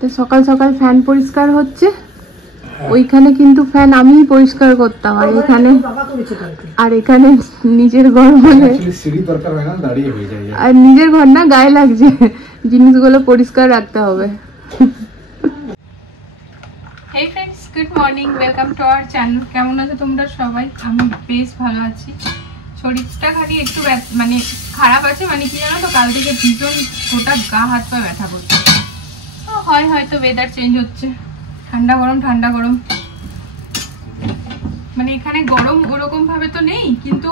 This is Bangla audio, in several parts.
তো সকাল সকাল ফ্যান পরিষ্কার হচ্ছে, ওইখানে কিন্তু ফ্যান আমিই পরিষ্কার করতাম, আর এখানে নিজের ঘর বলে আর নিজের ঘর না, গায়ে লাগছে, জিনিসগুলো পরিষ্কার রাখতে হবে। হেই friends, good morning, welcome to our channel. কেমন আছো তোমরা সবাই? আমি বেশ ভালো আছি। শরীরটা খালি একটু মানে খারাপ আছে, মানে কি জানো তো, কাল থেকে ভীষণ গোটা গা হাত পা ব্যথা করছে। হয়তো ওয়েদার চেঞ্জ হচ্ছে, ঠান্ডা গরম ঠান্ডা গরম, মানে এখানে গরম ওরকম ভাবে তো নেই, কিন্তু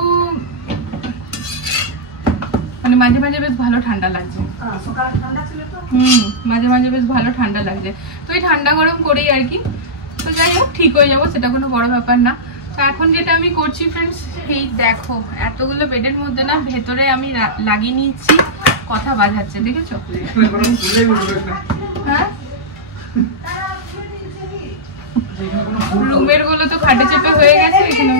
মানে মাঝে মাঝে বেশ ভালো ঠান্ডা লাগছে। মাঝে মাঝে বেশ ভালো ঠান্ডা লাগছে, তো এই ঠান্ডা গরম করেই আর কি। তো যাই হোক, ঠিক হয়ে যাবো, সেটা কোনো বড় ব্যাপার না। তো এখন যেটা আমি করছি ফ্রেন্ডস, এই দেখো এতগুলো বেডের মধ্যে না ভেতরে আমি লাগিয়ে নিচ্ছি, কথা বাজাচ্ছে, দেখেছো? হ্যাঁ, রুমের গুলো তো খাটে চেপে হয়ে গেছে। এখানে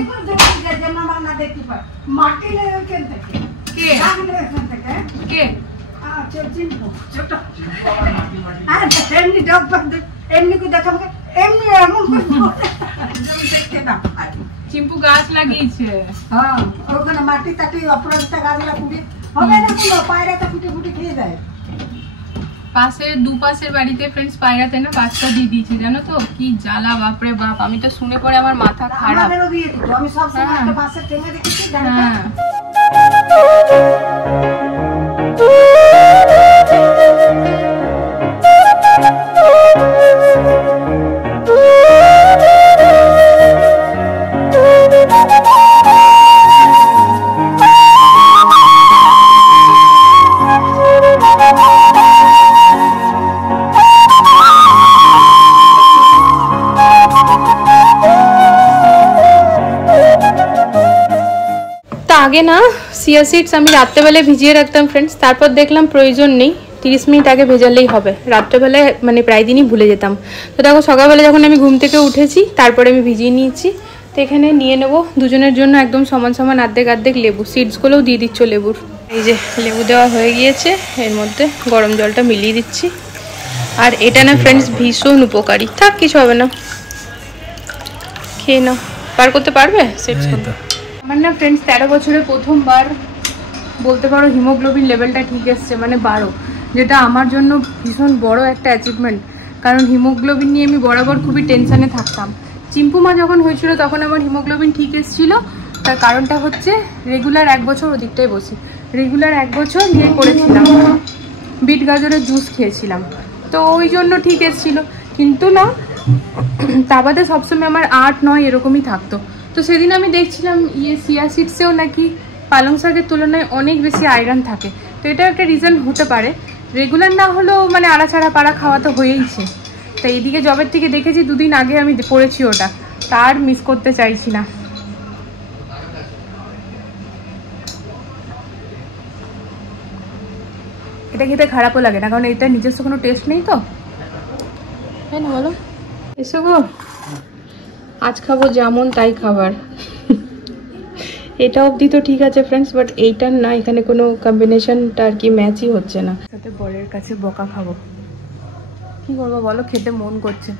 চিম্পু গাছ লাগিয়েছে, ওখানে মাটি টাটি অপরাজিতা গাছগুলা ফুটে হবে না, কোনো পায়রাটা ফুটে ফুটে খেয়ে যায়। পাশে দুপাশের বাড়িতে ফ্রেন্ডস পায়রাতে না বাচ্চা দিয়ে দিয়েছে, জানো তো? কি জ্বালা, বাপরে বাপ, আমি তো শুনে পরে আমার মাথা খারাপ। আমি সব সময় একটা পাশে টেনে রেখেছি। হ্যাঁ, আগে না চিয়া সিডস আমি রাত্রেবেলায় ভিজিয়ে রাখতাম ফ্রেন্ডস, তারপর দেখলাম প্রয়োজন নেই, 30 মিনিট আগে ভেজালেই হবে। রাত্রেবেলায় মানে প্রায় দিনই ভুলে যেতাম। তো দেখো সকালবেলা যখন আমি ঘুম থেকে উঠেছি, তারপরে আমি ভিজিয়ে নিয়েছি। তো এখানে নিয়ে নেব দুজনের জন্য একদম সমান সমান অর্ধেক লেবু, সিডসগুলোও দিয়ে দিচ্ছ লেবুর। এই যে লেবু দেওয়া হয়ে গিয়েছে, এর মধ্যে গরম জলটা মিলিয়ে দিচ্ছি। আর এটা না ফ্রেন্ডস ভীষণ উপকারী, থাক কিছু হবে না, খেয়ে নাও। পার করতে পারবে সিডস? আমার না ফ্রেন্ডস 13 বছরে প্রথমবার বলতে পারো হিমোগ্লোবিন লেভেলটা ঠিক এসছে, মানে 12, যেটা আমার জন্য ভীষণ বড় একটা অ্যাচিভমেন্ট। কারণ হিমোগ্লোবিন নিয়ে আমি বরাবর খুবই টেনশানে থাকতাম। চিম্পু মা যখন হয়েছিল তখন আমার হিমোগ্লোবিন ঠিক এসেছিলো। তার কারণটা হচ্ছে রেগুলার 1 বছর ওদিকটাই বসি, রেগুলার 1 বছর নিয়ে করেছিলাম, বিট গাজরের জুস খেয়েছিলাম, তো ওই জন্য ঠিক এসেছিলো। কিন্তু না, তা বাদে সবসময় আমার 8-9 এরকমই থাকতো। তো সেদিন আমি দেখছিলাম চিয়া সিডসেও নাকি পালং শাকের তুলনায় অনেক বেশি আয়রন থাকে। তো এটা একটা রিজন হতে পারে, রেগুলার না হলেও মানে আড়াছাড়া পাড়া খাওয়া তো হয়েইছে। তো এইদিকে জবের থেকে দেখেছি, 2 দিন আগে আমি পড়েছি ওটা, তার মিস করতে চাইছি না। এটা খেতে খারাপও লাগে না, কারণ এটা নিজস্ব কোনো টেস্ট নেই তো, তাই না বলো? এসো গো, আজ খাবো যেমন তাই খাবার। এটা অবধি তো ঠিক আছে ফ্রেন্ডস, বাট এইটার না, এখানে কোনো কম্বিনেশনটা আর কি ম্যাচই হচ্ছে না। সাথে বরের কাছে বকা খাবো, কি করবো বলো, খেতে মন করছে।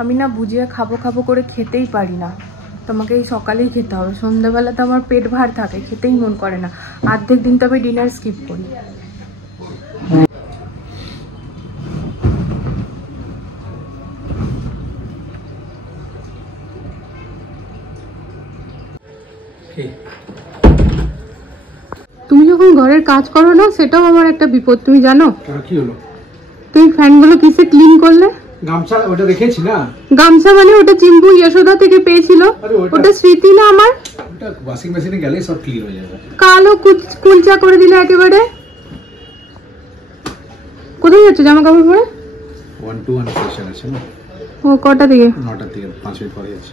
আমি না বুঝিয়ে খাবো করে খেতেই পারি না, তোমাকে এই সকালেই খেতে হবে, সন্ধ্যাবেলা তো আমার পেট ভার থাকে, খেতেই মন করে না। অর্ধেক দিন তো আমি ডিনার স্কিপ করি। তুমি যখন ঘরের কাজ করো না, সেটাও আমার একটা বিপদ, তুমি জানো? কি হলো? তুমি ফ্যানগুলো কিসে ক্লিন করলে? গামছা, ওটা দেখেছি না। গামছা মানে ওটা চিম্পু যশোদা থেকে পেয়েছিল, ওটা স্মৃতি না আমার। ওটা ওয়াশিং মেশিনে গেলে সব ক্লিন হয়ে যাবে। কালো কুলচা করে দিলে একেবারে। কোথায় যাচ্ছ জামা কাপড় পরে? 1 to 1 সেশন আছে না। ও কটা থেকে? 9টা থেকে 5 মিনিট পরে আছে।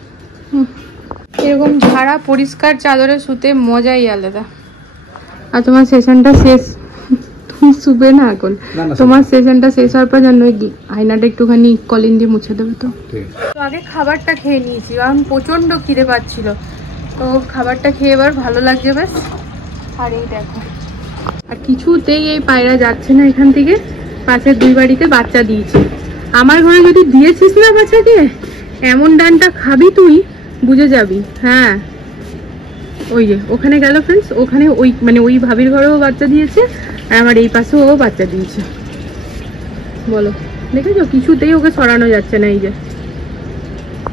এরকম ঝাড়া পরিষ্কার চাদরে শুতে মজাই আলাদা। আর তোমার সেশনটা শেষ, তুমি শুবে না এখন, তোমার সেশনটা শেষ হওয়ার পর জানো আয়নাটা একটুখানি কলিন দিয়ে মুছে দেবে। তো আগে খাবারটা খেয়ে নিয়েছি, কারণ প্রচন্ড খিদে পাচ্ছিল, তো খাবারটা খেয়ে এবার ভালো লাগছে বেশ। আর এই দেখো, আর কিছুতেই এই পায়রা যাচ্ছে না এখান থেকে, পাশের 2 বাড়িতে বাচ্চা দিয়েছে, আমার ঘরে যদি দিয়েছিস না বাচ্চাকে, এমন ডানটা খাবি তুই, বুঝে যাবি। হ্যাঁ ওই যে ওখানে গেল ফ্রেন্ডস, ওখানে ওই মানে ওই ভাবির ঘরেও বাচ্চা দিয়েছে, আর আমার এই পাশেও ও বাচ্চা দিয়েছে। বলো দেখেছো, কিছুতেই ওকে সরানো যাচ্ছে না। এই যে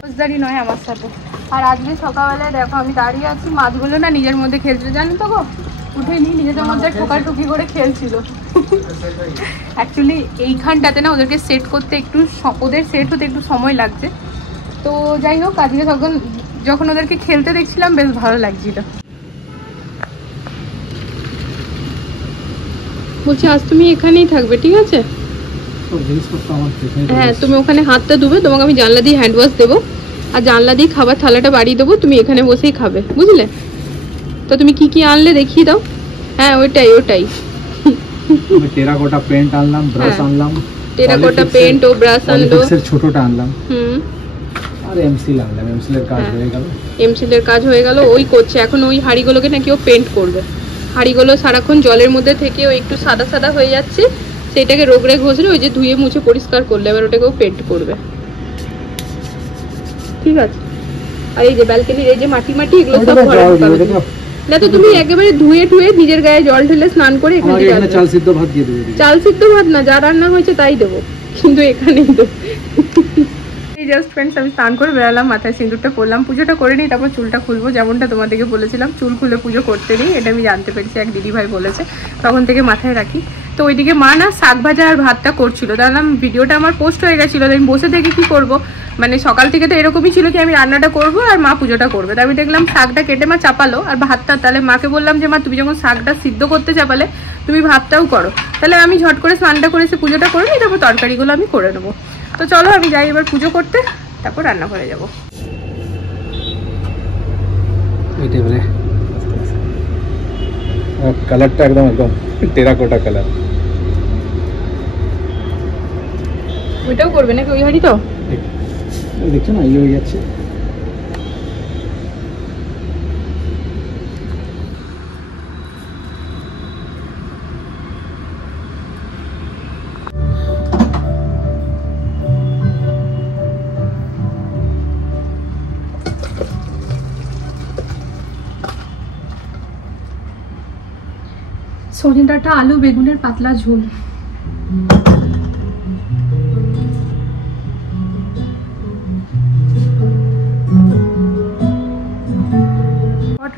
বুঝদারি নয় আমার সাথে। আর আজকে সকালবেলায় দেখো আমি দাঁড়িয়ে আছি, মাছগুলো না নিজের মধ্যে খেলছিল, জানো তো গো, উঠে নিয়ে নিজেদের মধ্যে ঠোকাঠুকি করে খেলছিল। অ্যাকচুয়ালি এইখানটাতে না ওদেরকে সেট করতে একটু, ওদের সেট হতে একটু সময় লাগছে। তো যাই হোক, আজকে যখন ওদেরকে খেলতে দেখছিলাম বেশ ভালো লাগছিল। বলছি আজ তুমি এখানেই থাকবে, ঠিক আছে? হ্যাঁ, তুমি ওখানে হাতটা ধুবে, তোমাকে আমি জানলা দিয়ে হ্যান্ড ওয়াশ দেবো, আর জানলা দিয়ে খাবার থালাটা বাড়িয়ে দেবো, তুমি এখানে বসেই খাবে, বুঝলে? তো তুমি কি কি আনলে দেখিয়ে দাও। হ্যাঁ ওইটাই ওইটাই। টেরাকোটা পেন্ট আনলাম, ব্রাশ আনলাম, টেরাকোটা পেন্ট ও ব্রাশ আনলো, ছোটটা আনলাম, আর এমসিল আনলাম। এমসিলের কাজ হয়ে গেল, এমসিলের কাজ হয়ে গেল, ওই করছে এখন। ওই হাঁড়িগুলোকে নাকি ও পেন্ট করবে। হাঁড়িগুলো সারাক্ষণ জলের মধ্যে থেকে ও একটু সাদা সাদা হয়ে যাচ্ছে, সেটাকে রোগড়ে ঘষলে ওই যে ধুয়ে মুছে পরিষ্কার করলে এবার ওটাকে ও পেন্ট করবে, ঠিক আছে? আর এই যে ব্যালকনির এই যে মাটি মাটি এগুলো সব ঘরে ঢোকাবে না। তো তুমি একেবারে ধুয়ে টুয়ে নিজের গায়ে জল ঢেলে স্নান করে এখানে চাল সিদ্ধ ভাত দিয়ে দেবো। চাল সিদ্ধ ভাত না, যা রান্না হয়েছে তাই দেবো, কিন্তু এখানেই তো। জাস্ট ফ্রেন্ডস আমি স্নান করে বেরালাম, মাথায় সিঁদুরটা পরলাম, পুজোটা করে নিই, তারপর চুলটা খুলবো। যেমনটা তোমাদেরকে বলেছিলাম চুল খুলে পুজো করতে নেই, এটা আমি জানতে পেরেছি, এক দিদিভাই বলেছে, তখন থেকে মাথায় রাখি। তো ওইদিকে মা না শাক ভাজা আর ভাতটা করছিল, জানলাম ভিডিওটা আমার পোস্ট হয়ে গেছিলো, আমি বসে থেকে কি করব, মানে সকাল থেকে তো এরকমই ছিল কি আমি রান্নাটা করবো আর মা পুজোটা করবে। তাই আমি দেখলাম শাকটা কেটে মা চাপালো আর ভাতটা, তাহলে মাকে বললাম যে মা তুমি যখন শাকটা সিদ্ধ করতে চাপালে তুমি ভাতটাও করো, তাহলে আমি ঝট করে স্নানটা করে এসে পুজোটা করে নিই, তারপর তরকারিগুলো আমি করে নেবো। তো চলো আমি যাই এবার পুজো করতে, তারপর রান্না করে যাবো। কালারটা একদম একদম টেরাকোটা কালার। ওইটাও করবে নাকি ওই হাঁড়ি? তো দেখছো না ইয়ে হয়ে যাচ্ছে। সজনে ডাঁটা আলু বেগুনের পাতলা ঝোল।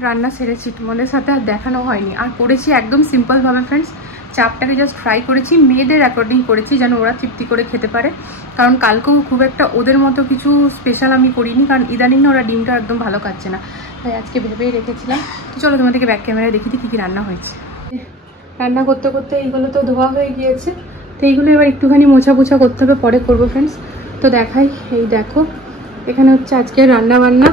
রান্না সেরেছি, তোমাদের সাথে আর দেখানো হয়নি, আর করেছি একদম সিম্পলভাবে ফ্রেন্ডস। চাপটাকে জাস্ট ফ্রাই করেছি, মেয়েদের অ্যাকর্ডিং করেছি যেন ওরা তৃপ্তি করে খেতে পারে, কারণ কালকেও খুব একটা ওদের মতো কিছু স্পেশাল আমি করিনি, কারণ ইদানিং না ওরা ডিমটা একদম ভালো খাচ্ছে না, তাই আজকে ভেবেই রেখেছিলাম। তো চলো তোমাদেরকে ব্যাক ক্যামেরায় দেখি দিই কী কী রান্না হয়েছে। রান্না করতে করতে এইগুলো তো ধোয়া হয়ে গিয়েছে, তো এইগুলো এবার একটুখানি মোছা পোছা করতে হবে, পরে করবো ফ্রেন্ডস। তো দেখাই, এই দেখো এখানে হচ্ছে আজকের রান্না বান্না।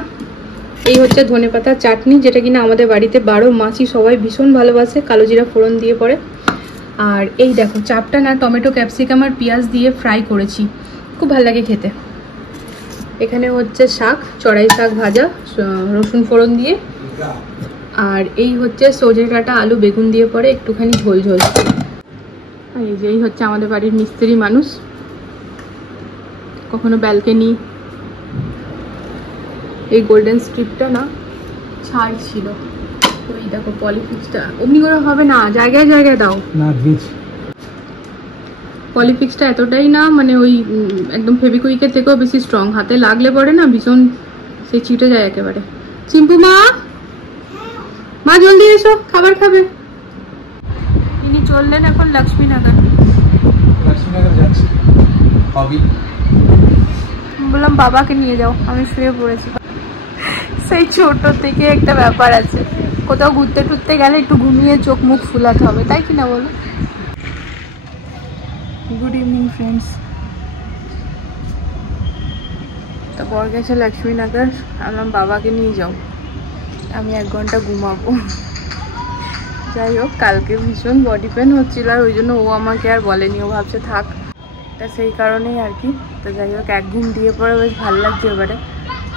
এই হচ্ছে ধনেপাতার চাটনি, যেটা কিনা আমাদের বাড়িতে 12 মাসই সবাই ভীষণ ভালোবাসে, কালো জিরা ফোড়ন দিয়ে পরে। আর এই দেখো চাপটা না টমেটো ক্যাপসিকাম আর পেঁয়াজ দিয়ে ফ্রাই করেছি, খুব ভালো লাগে খেতে। এখানে হচ্ছে শাক, চড়াই শাক ভাজা রসুন ফোড়ন দিয়ে, আর এই হচ্ছে সজনে ডাঁটা আলু বেগুন দিয়ে পরে একটুখানি ঝোল ঝোল। আর এই যে এই হচ্ছে আমাদের বাড়ির মিস্ত্রি মানুষ, কখনো ব্যালকনি, এই গোল্ডেন স্ট্রিপটা না ছাড় ছিল, তো এই দেখো পলিফিক্সটা অমনি করে হবে না, জায়গায় জায়গায় দাও না। পলিফিক্সটা এতটাই না মানে ওই একদম ফেভিকুইকের থেকেও বেশি স্ট্রং, হাতে লাগলে পরে না ভীষণ সে ছিটে যায় একেবারে। চিম্পু মা, মা জলদি এসো, খাবার খাবে। ইনি চললেন এখন লক্ষ্মীনগর। লক্ষ্মীনগর যাচ্ছি, হবি বললাম বাবাকে নিয়ে যাও, আমি শুয়ে পড়েছি। সেই ছোট থেকে একটা ব্যাপার আছে, কোথাও ঘুরতে টুরতে গেলে একটু ঘুমিয়ে চোখ মুখ ফুলাতে হবে, তাই কি না বলো? Good evening friends. তো বর গেছে লক্ষ্মীনগর, বললাম বাবাকে নিয়ে যাও, আমি 1 ঘন্টা ঘুমাবো। যাই হোক, কালকে ভীষণ বডি পেন হচ্ছিল, আর ওই জন্য ও আমাকে আর বলেনি, ও ভাবছে থাক, তা সেই কারণেই আর কি। তো যাই হোক, 1 ঘুম দিয়ে পরে বেশ ভালো লাগছে এবারে।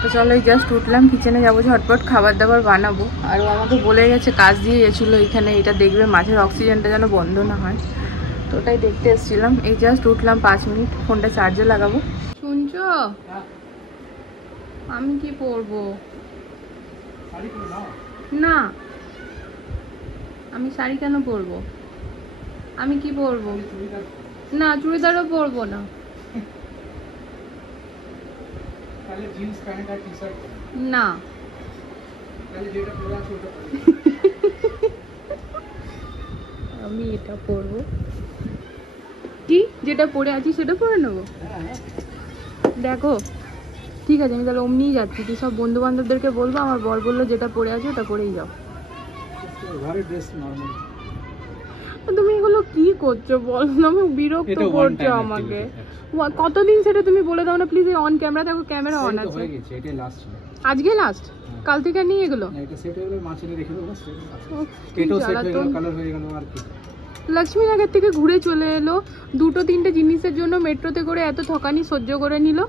তো চলো এই জাস্ট উঠলাম, কিচেনে যাবো, ঝটপট খাবার দাবার বানাবো। আর ও আমাকে বলে গেছে, কাজ দিয়ে গেছিলো এখানে, এটা দেখবে মাঝের অক্সিজেনটা যেন বন্ধ না হয়। তো ওটাই দেখতে এসেছিলাম। এই জাস্ট উঠলাম, 5 মিনিট ফোনটা চার্জে লাগাবো। শুনছো আমি কি পরবো? না আমি শাড়ি কেন পরবো? আমি কি পরবো? না চুড়িদারও পরবো না। না আমি এটা পরবো। কি যেটা পরে আছি সেটা পরে নেবো? দেখো ঠিক আছে, আমি তাহলে অমনিই যাচ্ছি। তুই সব বন্ধু বান্ধবদেরকে বলবো আমার বর বললো যেটা পরে আছে ওটা পরেই যাও। তুমি এগুলো কি করছো বল? আমি বিরক্ত করছো আমাকে। কতদিন সেটা তুমি বলে দাও না প্লিজ। অন ক্যামেরা দেখো, ক্যামেরা অন আছে। আজকে লাস্ট? কাল থেকে নিয়ে এগুলো লক্ষ্মীনগর থেকে ঘুরে চলে এলো, 2-3টে জিনিসের জন্য মেট্রোতে করে এত ঠকানি সহ্য করে নিল।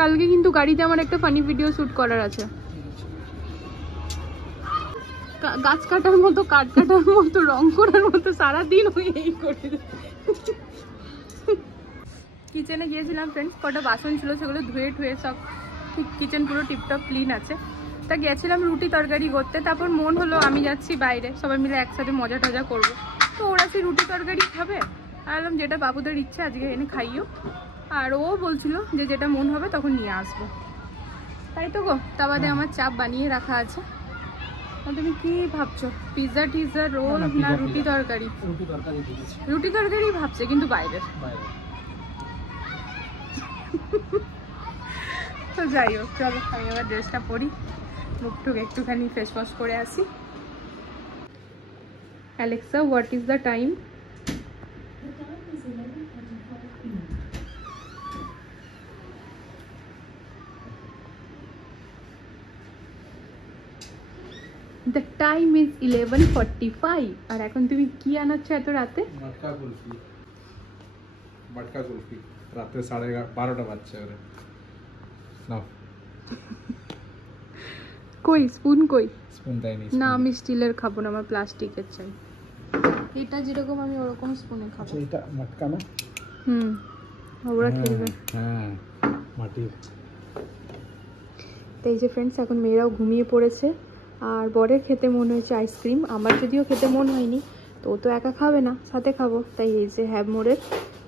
কালকে কিন্তু গাড়িতে আমার একটা ফানি ভিডিও শুট করার আছে। গাছ কাটার মতো, কাঠ কাটার মতো, রং করার মতো সারাদিন ওই এই করে। কিচেনে গিয়েছিলাম ফ্রেন্ডস, কটা বাসন ছিল সেগুলো ধুয়ে ঠুয়ে সব ঠিক, কিচেন পুরো টিপটপ ক্লিন আছে। তা গেছিলাম রুটি তরকারি করতে, তারপর মন হলো আমি যাচ্ছি বাইরে, সবাই মিলে একসাথে মজা টজা করবো। তো ওরা সেই রুটি তরকারি খাবে, আর বললাম যেটা বাবুদের ইচ্ছা আজকে এনে খাইও। আর ও বলছিল যে যেটা মন হবে তখন নিয়ে আসবো, তাই তো গো। তা বাদে আমার চাপ বানিয়ে রাখা আছে। তুমি কি ভাবছো, পিৎজা টিজা রোল না রুটি তরকারি? রুটি তরকারি ভাবছে কিন্তু বাইরের। তো যাই হোক চলো আমি আবার ড্রেসটা পরি, মুখ টুক একটুখানি ফেস ওয়াশ করে আসি। Alexa what is the time? The time is 11:45 আর এখন তুমি কি আনাচ্ছ এত রাতে? মটকা কুলফি রাতে 12:30 বাজছে। ওরে নাও। কই স্পুন? কই স্পুন তাই নেই না, আমি স্টিলের খাবো না, আমার প্লাস্টিকের চাই। এটা যেরকম আমি ওরকম স্পুনে খাবো। আচ্ছা এটা মটকা না? ওরা খেলবে। হ্যাঁ মাটির। তো এই যে ফ্রেন্ডস এখন মেয়েরাও ঘুমিয়ে পড়েছে, আর বরের খেতে মন হয়েছে আইসক্রিম। আমার যদিও খেতে মন হয়নি, তো ও তো একা খাবে না, সাথে খাবো। তাই এই যে হ্যাভমোরের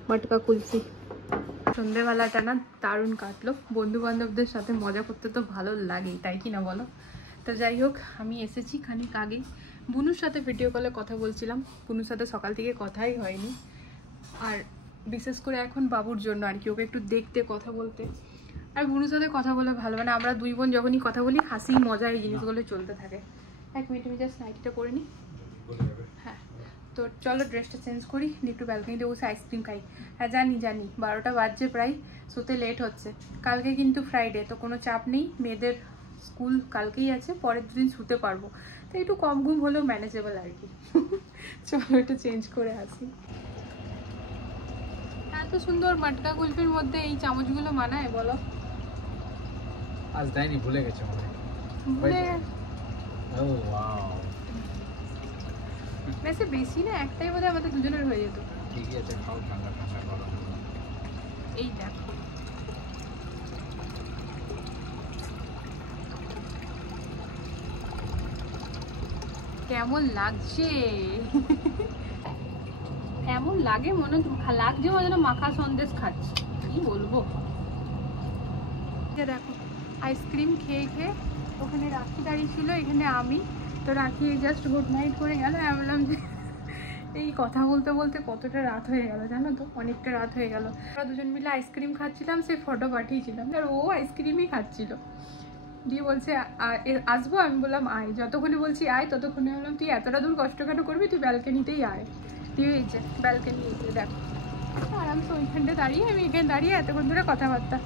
মটকা কুলফি। সন্ধেবেলাটা না দারুণ কাটলো, বন্ধু বান্ধবদের সাথে মজা করতে তো ভালো লাগেই, তাই কি না বলো? তো যাই হোক আমি এসেছি খানিক আগেই, বুনুর সাথে ভিডিও কলে কথা বলছিলাম। বুনুর সাথে সকাল থেকে কথাই হয়নি, আর বিশেষ করে এখন বাবুর জন্য আর কি, ওকে একটু দেখতে কথা বলতে। আর বুনুর সাথে কথা বলে ভালো, মানে আমরা দুই বোন যখনই কথা বলি হাসি মজা এই জিনিসগুলো চলতে থাকে। 1 মিনিট আমি জাস্ট নাইটিটা করে নিই। হ্যাঁ তো চলো ড্রেসটা চেঞ্জ করি, একটু ব্যালকনিতে বসে আইসক্রিম খাই। হ্যাঁ জানি 12টা বাজছে প্রায়, শুতে লেট হচ্ছে। কালকে কিন্তু ফ্রাইডে, তো কোনো চাপ নেই, মেয়েদের স্কুল কালকেই আছে, পরের দুদিন শুতে পারবো। তো একটু কম ঘুম হলেও ম্যানেজেবল আর কি। চলো একটু চেঞ্জ করে আসি। এত সুন্দর মটকা কুলফির মধ্যে এই চামচগুলো মানায় বলো? আজ দেয়নি, ভুলে গেছে মনে হয়। ও ওয়াও, বেশি না, একটাই বোধহয় আমাদের দুজনের হয়ে যেত। ঠিকই আছে, খাও ঠান্ডা ঠান্ডা গরম। এই দেখো কেমন লাগছে। এমন লাগে মনে লাগছে যেন মাখা সন্দেশ খাচ্ছি, কি বলবো। দেখো আইসক্রিম খেয়ে খেয়ে ওখানে রাখি দাঁড়িয়ে ছিল, এখানে আমি তো রাখি জাস্ট গুড নাইট করে গেল। আমি বললাম যে এই কথা বলতে বলতে কতটা রাত হয়ে গেল জানো তো, অনেকটা রাত হয়ে গেল। আমরা দুজন মিলে আইসক্রিম খাচ্ছিলাম, সেই ফটো পাঠিয়েছিলাম, আর ও আইসক্রিমই খাচ্ছিল। দিয়ে বলছে আসবো, আমি বললাম আয়। যতক্ষণে বলছি আয় ততক্ষণে বললাম তুই এতটা দূর কষ্ট কেন করবি, তুই ব্যালকনিতেই আয়। দিয়ে এই যে ব্যালকনি, এই যে দেখো আরামসে ওইখানটা দাঁড়িয়ে, আমি এখানে দাঁড়িয়ে এতক্ষণ ধরে কথাবার্তা।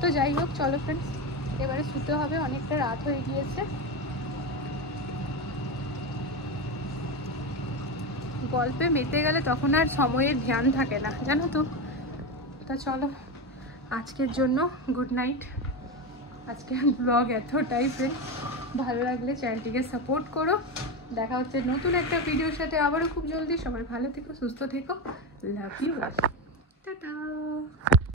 তো যাই হোক চলো ফ্রেন্ডস এবারে শুতে হবে, অনেকটা রাত হয়ে গিয়েছে। গল্পে মেতে গেলে তখন আর সময়ের ধ্যান থাকে না জানো তো। তা চলো আজকের জন্য গুড নাইট। আজকের ব্লগ এতটাই ফ্রেন্ডস, ভালো লাগলে চ্যানেলটিকে সাপোর্ট করো, দেখা হচ্ছে নতুন একটা ভিডিওর সাথে আবারও খুব জলদি। সবাই ভালো থেকো, সুস্থ থেকো, লাভ ইউ, টাটা।